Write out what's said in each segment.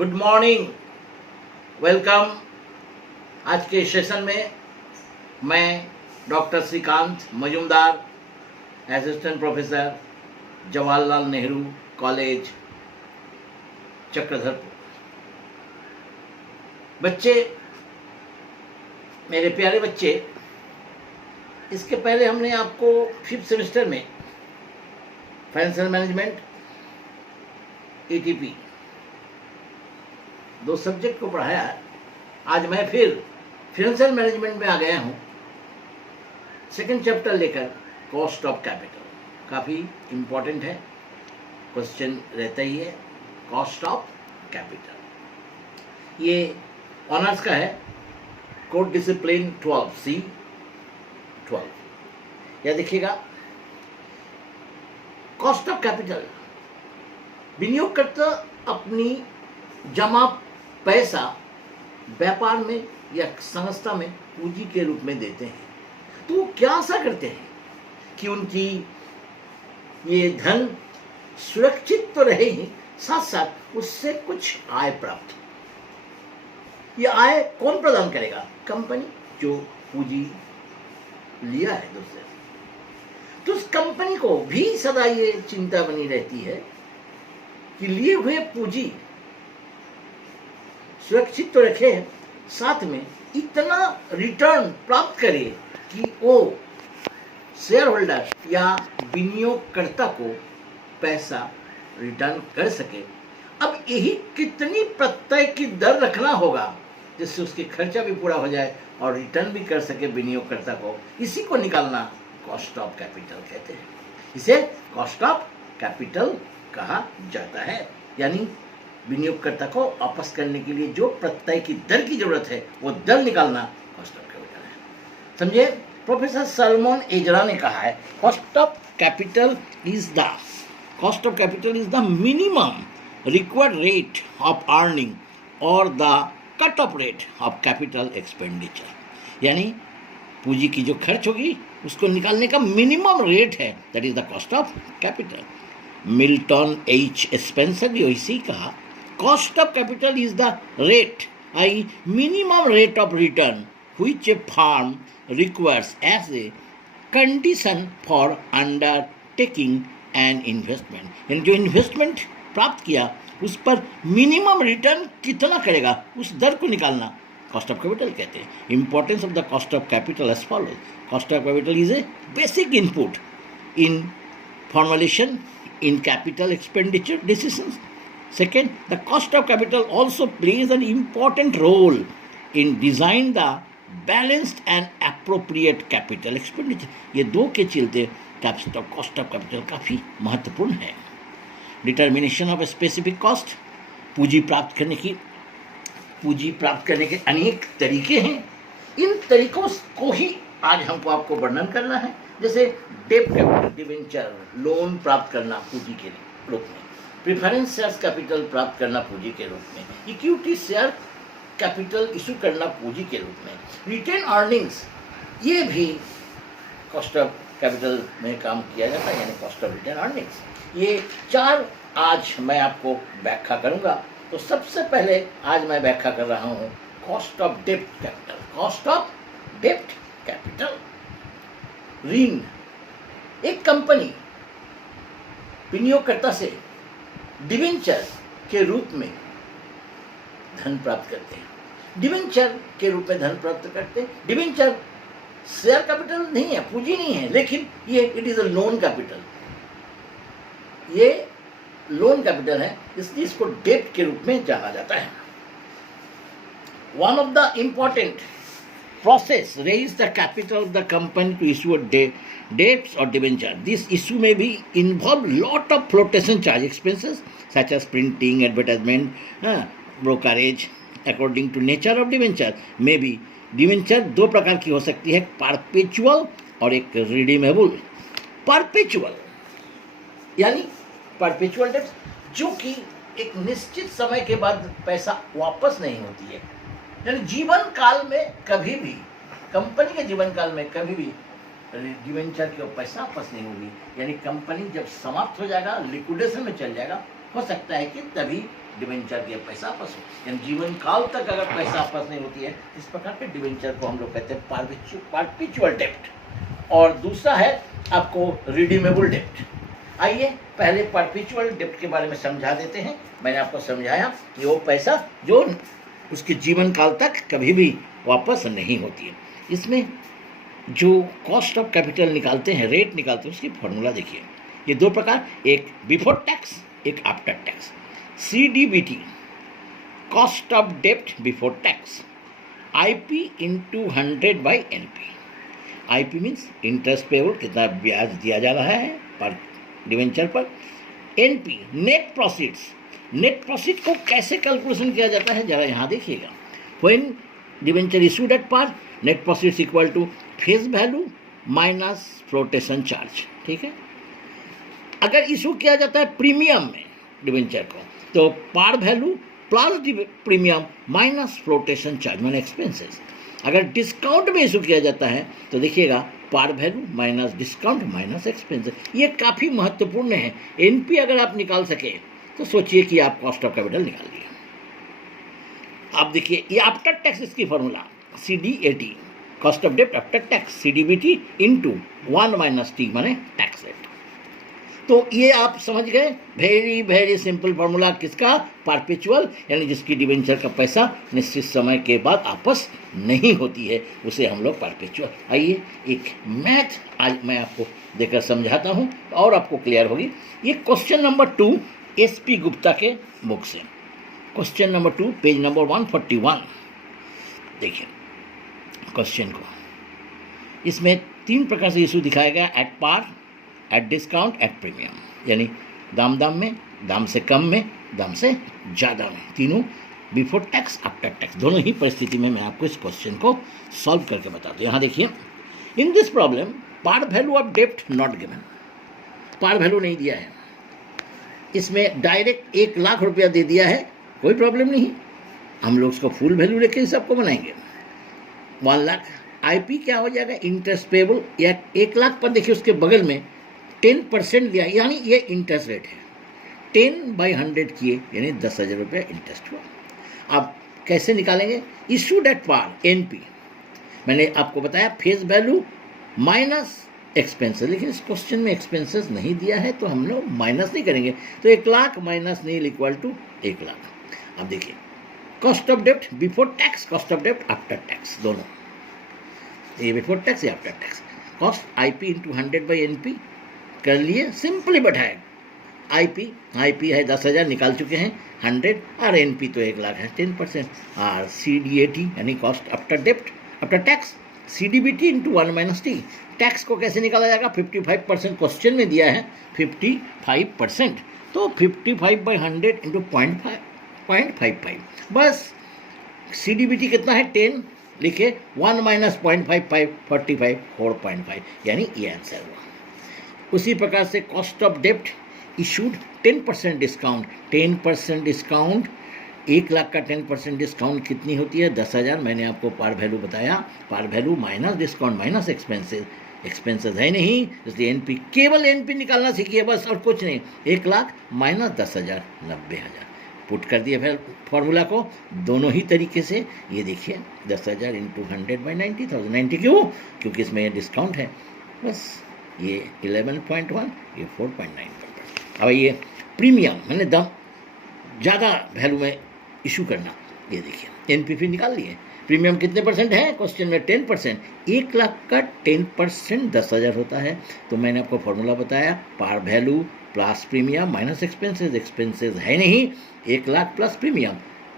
Good morning, welcome. आज के session में मैं doctor Shrikant Majumdar, assistant professor, Jawaharlal Nehru college, Chakradharpur. बच्चे, मेरे प्यारे बच्चे, इसके पहले हमने आपको 5th सेमेस्टर में फाइनेंशियल मैनेजमेंट, ETP 2 सब्जेक्ट को पढ़ाया। आज मैं फिर फाइनेंशियल मैनेजमेंट में आ गया हूँ, 2nd चैप्टर लेकर, कॉस्ट ऑफ कैपिटल। काफ़ी इम्पोर्टेंट है, क्वेश्चन रहता ही है। कॉस्ट ऑफ कैपिटल ये ऑनर्स का है, कोड डिसिप्लिन 12C 12। या देखिएगा, कॉस्ट ऑफ कैपिटल, विनियोगकर्ता अपनी जमा पैसा व्यापार में या संस्था में पूंजी के रूप में देते हैं। तो वो क्या आशा करते हैं कि उनकी ये धन सुरक्षित तो रहे ही, साथ साथ उससे कुछ आय प्राप्त हो। ये आय कौन प्रदान करेगा? कंपनी, जो पूंजी लिया है दूसरे। तो उस कंपनी को भी सदा ये चिंता बनी रहती है कि लिए हुए पूंजी सुरक्षित तो रखे, साथ में इतना रिटर्न प्राप्त करे कि वो शेयर होल्डर या विनियोगकर्ता को पैसा रिटर्न कर सके। अब यही कितनी प्रत्यय की दर रखना होगा जिससे उसके खर्चा भी पूरा हो जाए और रिटर्न भी कर सके विनियोगकर्ता को। इसी को निकालना कॉस्ट ऑफ कैपिटल कहते हैं। इसे कॉस्ट ऑफ कैपिटल कहा जाता है। यानी विनियोगकर्ता को वापस करने के लिए जो प्रत्यय की दर की जरूरत है, वो दर निकालना कॉस्ट ऑफ कैपिटल है। समझे? प्रोफेसर सलमन एजरा ने कहा है, cost of capital is the minimum required rate of earning और the cut off rate of capital expenditure. यानी पूंजी की जो खर्च होगी उसको निकालने का मिनिमम रेट है, that is the cost of capital. Milton H. Spencer भी इसी कहा, cost of capital is the rate, I minimum rate of return which a firm requires as a condition for undertaking an investment. यानी जो investment प्राप्त किया उस पर minimum return कितना करेगा, उस दर को निकालना कॉस्ट ऑफ कैपिटल कहते हैं। Importance of the cost of capital as follows. Cost of capital is a basic input in formulation in capital expenditure decisions. Second, the cost of capital also plays an important role in design the balanced and appropriate capital expenditure. ये दो के चलते cost of capital काफ़ी महत्वपूर्ण है। Determination of a specific cost, पूंजी प्राप्त करने के अनेक तरीके हैं। इन तरीकों को ही आज हमको आपको वर्णन करना है। जैसे डेट कैपिटल, डिवेंचर, लोन प्राप्त करना पूंजी के रूप में, प्रेफरेंस शेयर कैपिटल प्राप्त करना पूंजी के रूप में, इक्विटी शेयर कैपिटल इशू करना पूंजी के रूप में, रिटेन अर्निंग्स, ये भी कॉस्ट ऑफ कैपिटल में काम किया जाता है, यानी कॉस्ट ऑफ रिटेन अर्निंग्स। ये 4 आज मैं आपको व्याख्या करूंगा। तो सबसे पहले आज मैं व्याख्या कर रहा हूँ cost of debt capital. Cost of debt capital, ऋण। एक कंपनी विनियोगकर्ता से डिवेंचर के रूप में धन प्राप्त करते हैं। डिवेंचर के रूप में धन प्राप्त करते हैं। डिवेंचर शेयर कैपिटल नहीं है, पूंजी नहीं है, लेकिन ये it is a loan capital. ये लोन कैपिटल है, इसलिए इसको डेट के रूप में जाना जाता है। One of the important process raise the capital of the company to issue a debts or debenture. This issue may be involve lot of flotation charge expenses such as printing, advertisement, brokerage. According to nature of debenture, may be debenture 2 प्रकार की हो सकती है, perpetual और एक redeemable. Perpetual यानी perpetual डेब्ट जो कि एक निश्चित समय के बाद पैसा वापस नहीं होती है, यानी जीवन काल में कभी भी, कंपनी के जीवन काल में कभी भी डिवेंचर के पैसा वापस नहीं होगी। यानी कंपनी जब समाप्त हो जाएगा, लिक्विडेशन में चल जाएगा, हो सकता है कि तभी डिवेंचर के पैसा वापस हो, यानी जीवन काल तक अगर पैसा वापस नहीं होती है, इस प्रकार के डिवेंचर को हम लोग कहते हैं परपेचुअल डेप्ट। और दूसरा है आपको रिडीमेबल डेप्ट। आइए पहले परपेचुअल डेप्ट के बारे में समझा देते हैं। मैंने आपको समझाया कि वो पैसा जो उसके जीवन काल तक कभी भी वापस नहीं होती है। इसमें जो कॉस्ट ऑफ कैपिटल निकालते हैं, रेट निकालते हैं, उसकी फॉर्मूला देखिए। ये दो प्रकार, एक बिफोर टैक्स, एक after tax. CDBT, cost of डेप्ट before tax, IP into 100/NP। IP means interest payable, कितना ब्याज दिया जा रहा है पर डिवेंचर पर। NP net profits. Net profit को कैसे कैलकुलेशन किया जाता है जरा यहाँ देखिएगा। When debenture issued at par, net profits equal to face value minus flotation charge. ठीक है, अगर इशू किया जाता है प्रीमियम में डिवेंचर को, तो par value plus premium minus flotation charge माने एक्सपेंसेस। अगर डिस्काउंट में इशू किया जाता है तो देखिएगा par value minus discount minus expenses. ये काफ़ी महत्वपूर्ण है। NP अगर आप निकाल सके तो सोचिए कि आप कॉस्ट ऑफ कैपिटल निकाल लिया। आप देखिए ये आफ्टर टैक्स इसकी फॉर्मूला CDAT, कॉस्ट ऑफ डेप्ट after tax, CDBT into 1 - T माने टैक्स रेट। तो ये आप समझ गए, वेरी वेरी सिंपल फॉर्मूला किसका, परपेचुअल, यानी जिसकी डिवेंचर का पैसा निश्चित समय के बाद वापस नहीं होती है, उसे हम लोग परपेचुअल। आइए एक मैथ आज मैं आपको देकर समझाता हूँ और आपको क्लियर होगी। ये क्वेश्चन नंबर 2 SP गुप्ता के बुक से, क्वेश्चन नंबर 2 पेज नंबर 141। देखिए क्वेश्चन को, इसमें 3 प्रकार से इशू दिखाया गया, at par, at discount, at premium, यानी दाम में, दाम से कम में, दाम से ज़्यादा में, तीनों बिफोर टैक्स आफ्टर टैक्स, दोनों ही परिस्थिति में मैं आपको इस क्वेश्चन को सॉल्व करके बताता हूँ। यहाँ देखिए, in this problem par value of डेप्ट नॉट गिवन, पार वैल्यू नहीं दिया है, इसमें डायरेक्ट 1 लाख रुपया दे दिया है, कोई प्रॉब्लम नहीं, हम लोग उसको फुल वैल्यू लेके इस सबको बनाएंगे। 1 लाख IP क्या हो जाएगा, इंटरेस्ट पेबल, या 1 लाख पर देखिए उसके बगल में 10% लिया, यानी ये इंटरेस्ट रेट है, 10/100 किए यानी 10,000 रुपया इंटरेस्ट हुआ। अब कैसे निकालेंगे, इशूड एट पार NP, मैंने आपको बताया फेस वैल्यू माइनस एक्सपेंसेस, लेकिन इस क्वेश्चन में एक्सपेंसेस नहीं दिया है तो हम लोग माइनस नहीं करेंगे, तो 1 lakh minus nil equal to 1 lakh. अब देखिए कॉस्ट ऑफ डेप्ट बिफोर टैक्स, कॉस्ट ऑफ डेप्ट आफ्टर टैक्स, दोनों, ये बिफोर टैक्स या after tax. Cost IP into 100/NP कर लिए, सिंपली बैठाए, IP है 10,000 निकाल चुके हैं, 100 और NP तो 1 लाख है, 10%, और CDAT यानी कॉस्ट आफ्टर डेप्ट after tax, CDBT into 1 - T। Tax को कैसे निकाला जाएगा, 55% क्वेश्चन में दिया है, 55%, तो 55/100 इंटू 0.55, बस। CDBT कितना है, 10 लिखे, 1 - 0.55, 45, 4.5, यानी ये आंसर हुआ। उसी प्रकार से कॉस्ट ऑफ डेप्ट इशूड 10% डिस्काउंट, 10% डिस्काउंट, 1 लाख का 10% डिस्काउंट कितनी होती है, 10,000। मैंने आपको पार वैल्यू बताया, par value minus discount minus expenses, expenses है नहीं, इसलिए NP, केवल NP निकालना सीखिए बस, और कुछ नहीं। 1 लाख माइनस 10,000, 90,000 पुट कर दिए फिर फॉर्मूला को दोनों ही तरीके से। ये देखिए 10,000 इंटू 100/90,000, 90 क्यों, क्योंकि इसमें डिस्काउंट है, बस। ये 11.1, ये 4.9। अब ये प्रीमियम मैंने दम ज़्यादा वैल्यू में इशू करना, ये देखिए NP फिर निकाल लिए, प्रीमियम कितने परसेंट है क्वेश्चन में, 10%, 1 लाख का 10% 10,000 होता है, तो मैंने आपको फॉर्मूला बताया, par value plus premium minus expenses, expenses है नहीं, 1 लाख प्लस प्रीमियम,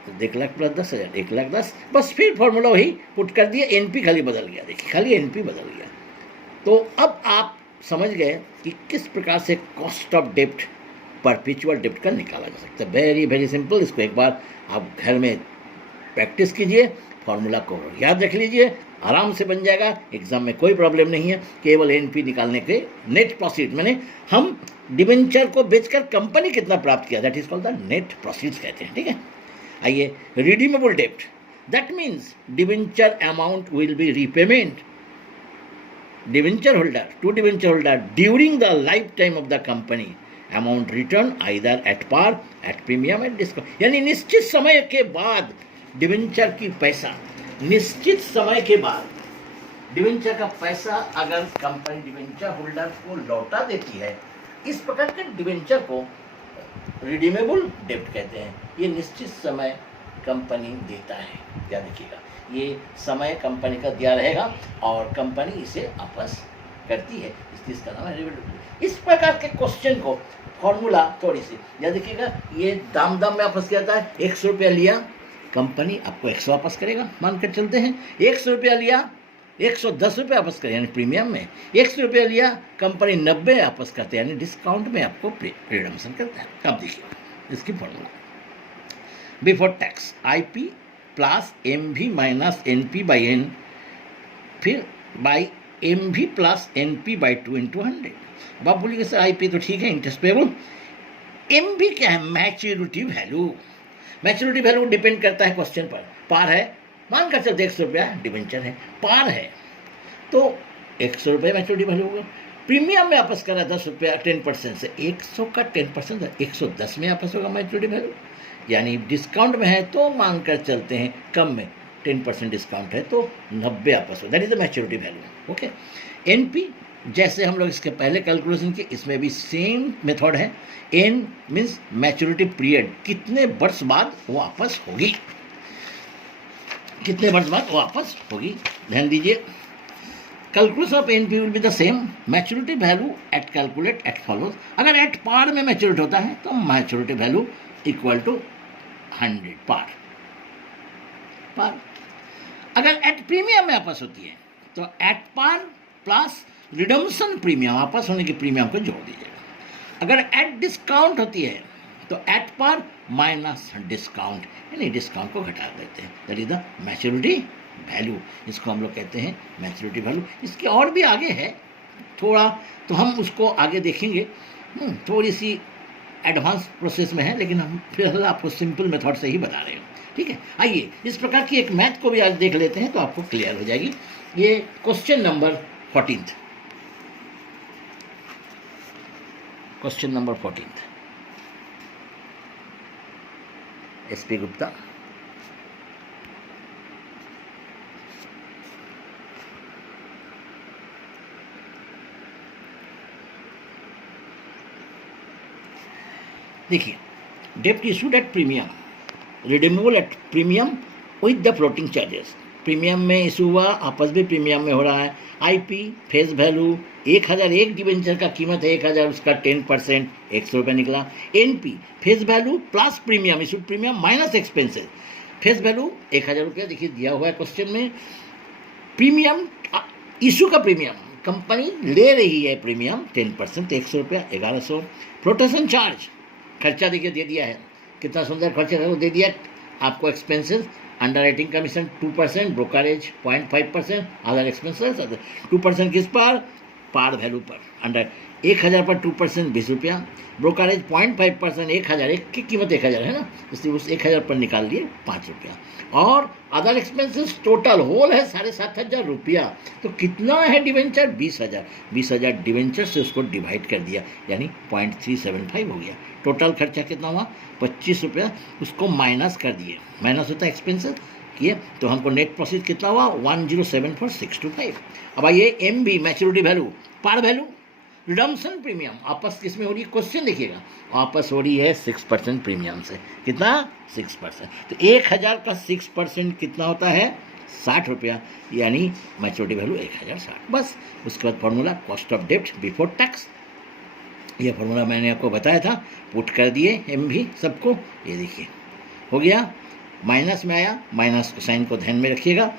तो 1 लाख प्लस 10,000, 1 लाख 10, बस फिर फॉर्मूला वही पुट कर दिया, NP खाली बदल गया, देखिए खाली NP बदल गया। तो अब आप समझ गए कि किस प्रकार से कॉस्ट ऑफ डेप्ट परपेचुअल डेप्ट का निकाला जा सकता है। वेरी वेरी सिंपल, इसको एक बार आप घर में प्रैक्टिस कीजिए, फॉर्मूला को याद रख लीजिए, आराम से बन जाएगा, एग्जाम में कोई प्रॉब्लम नहीं है। केवल NP निकालने के नेट प्रॉफिट, मैंने हम डिवेंचर को बेचकर कंपनी कितना प्राप्त किया, that is called the net profits कहते हैं, ठीक है। आइए रिडीमेबल डेप्ट, that means debenture amount will be repayment debenture holder to debenture holder during the lifetime of the company amount return either at par, at premium, at discount. यानी निश्चित समय के बाद डिवेंचर की पैसा, निश्चित समय के बाद डिवेंचर का पैसा अगर कंपनी डिवेंचर होल्डर को लौटा देती है, इस प्रकार के डिवेंचर को रिडीमेबल डेब्ट कहते हैं। ये निश्चित समय कंपनी देता है, याद रखिएगा, ये समय कंपनी का दिया रहेगा और कंपनी इसे वापस करती है, इसलिए इसका नाम है रिडीमेबल। इस प्रकार के क्वेश्चन को फॉर्मूला थोड़ी सी याद रखिएगा। ये दाम में वापस किया जाता है। 100 रुपया लिया, कंपनी आपको 100 वापस करेगा, मानकर चलते हैं। 100 रुपया लिया, 110 रुपये वापस करें, यानी प्रीमियम में। 100 रुपया लिया, कंपनी 90 वापस करते हैं, यानी डिस्काउंट में आपको रिडम्पशन करता है। अब देखिए इसकी formula, before tax IP plus MV minus NP by N, फिर by MV plus NP by 2 into 100। अब आप बोलिए सर IP तो ठीक है, इंटरेस्ट पेबल। MV क्या है? Maturity value. Maturity value depend करता है क्वेश्चन पर। पार है, मान कर चलते 100 रुपया डिवेंचर है, पार है तो 100 रुपये मैच्योरिटी वैल्यू होगा। प्रीमियम में वापस करा 10 रुपया 10% से, 100 का 10% 110 में वापस होगा मैच्योरिटी वैल्यू। यानी डिस्काउंट में है तो मान कर चलते हैं कम में 10% डिस्काउंट है तो 90 वापस हो, that is the maturity value. Okay, NP जैसे हम लोग इसके पहले कैलकुलेशन किए, इसमें भी सेम मेथड है। N मीन्स मैच्योरिटी पीरियड, कितने वर्ष बाद वापस होगी, कितने वर्ष बाद वापस होगी। ध्यान दीजिए, calculation of NP will be the same, maturity value at calculate at follows. अगर एट पार में मैच्योरिटी होता है तो maturity value equal to 100 par. अगर एट प्रीमियम में वापस होती है तो at par plus redemption premium, वापस होने की प्रीमियम को जोड़ दीजिएगा। अगर एट डिस्काउंट होती है तो एट पार माइनस डिस्काउंट, यानी डिस्काउंट को घटा देते हैं, that is the maturity value. इसको हम लोग कहते हैं मैच्योरिटी वैल्यू। इसके और भी आगे है थोड़ा, तो हम उसको आगे देखेंगे, थोड़ी सी एडवांस प्रोसेस में है, लेकिन हम फिलहाल आपको सिंपल मेथड से ही बता रहे हैं। ठीक है, आइए इस प्रकार की एक मैथ को भी आज देख लेते हैं तो आपको क्लियर हो जाएगी। ये question number 14, question number 14 SP Gupta. देखिए, डेप्ट issued at premium, redeemable at premium with the floating charges. Premium में इशू हुआ, आपस भी प्रीमियम में हो रहा है। IP फेस वैल्यू 1000, एक डिवेंचर का कीमत है 1000, उसका 10% 100 रुपये निकला। NP face value plus premium, issued premium minus expenses, face value 1000 रुपया, देखिए दिया हुआ है क्वेश्चन में। प्रीमियम इशू का प्रीमियम, कंपनी ले रही है प्रीमियम 10%, 100 रुपया 1100। फ्लोटेशन चार्ज, खर्चा देखिए दे दिया है, कितना सुंदर खर्चा है वो दे दिया आपको। Expenses, under writing commission 2%, brokerage 0.5%, other expenses 2% किस पर? पार वैल्यू पर। अंडर 1000 पर 2% 20 रुपया, ब्रोकरेज 0.5%, 1000, एक की कीमत 1000 है ना, इसलिए उस 1000 पर निकाल लिए 5 रुपया। और अदर एक्सपेंसेस टोटल होल है 7500 रुपया। तो कितना है डिवेंचर? 20000, 20000 डिवेंचर से उसको डिवाइड कर दिया, यानी 0.375 हो गया। टोटल खर्चा कितना हुआ? 25 रुपया, उसको माइनस कर दिए, माइनस होता है एक्सपेंसेस किए, तो हमको नेट प्रॉफिट कितना हुआ? 1074625। अब आइए MV maturity value, par value, redemption premium, आपस किस में हो रही है? क्वेश्चन देखिएगा, आपस हो रही है 6% प्रीमियम से। कितना? 6%। तो 1000 का 6% कितना होता है? 60 रुपया, यानी मैच्योरिटी वैल्यू 1060। बस उसके बाद फॉर्मूला कॉस्ट ऑफ डेब्ट बिफोर टैक्स, ये फॉर्मूला मैंने आपको बताया था, पुट कर दिए MV सबको, ये देखिए हो गया। माइनस में आया, माइनस साइन को ध्यान में रखिएगा,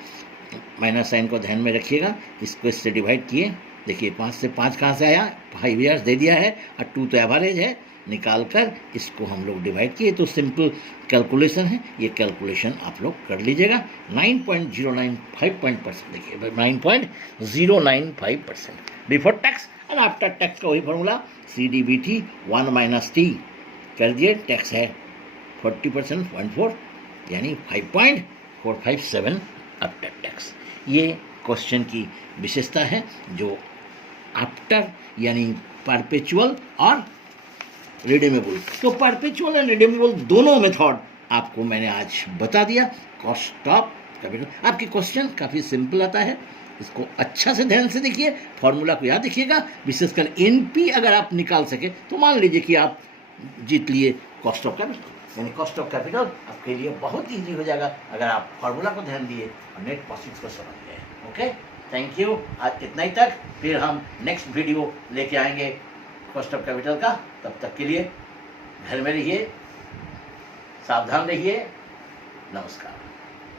माइनस साइन को ध्यान में रखिएगा। इसको इससे डिवाइड किए, देखिए 5 से 5 कहाँ से आया? 5 ईयर्स दे दिया है, और 2 तो एवरेज है, निकाल कर इसको हम लोग डिवाइड किए, तो सिंपल कैलकुलेशन है, ये कैलकुलेशन आप लोग कर लीजिएगा। 9.095%, देखिए 9.095% बिफोर टैक्स और आफ्टर टैक्स का वही फॉर्मूला CDBT 1 माइनस T कर दिए, टैक्स है 40% 0.4, यानी 5.457 आफ्टर टैक्स। ये क्वेश्चन की विशेषता है, जो आफ्टर यानी परपेचुअल और रिडीमेबल। तो परपेचुअल एंड रिडीमेबल दोनों मेथड आपको मैंने आज बता दिया। कॉस्ट ऑफ कैपिटल, आपकी क्वेश्चन काफ़ी सिंपल आता है, इसको अच्छा से ध्यान से देखिए, फॉर्मूला को याद रखिएगा। विशेषकर एनपी अगर आप निकाल सके तो मान लीजिए कि आप जीत लिए कॉस्ट ऑफ कैपिटल। यानी कॉस्ट ऑफ कैपिटल आपके लिए बहुत ईजी हो जाएगा अगर आप फॉर्मूला को ध्यान दिए और नेट प्रॉफिट्स को समझ गए। Okay, thank you. आज इतना ही तक, फिर हम नेक्स्ट वीडियो लेके आएंगे कॉस्ट ऑफ कैपिटल का। तब तक के लिए घर में रहिए, सावधान रहिए, नमस्कार।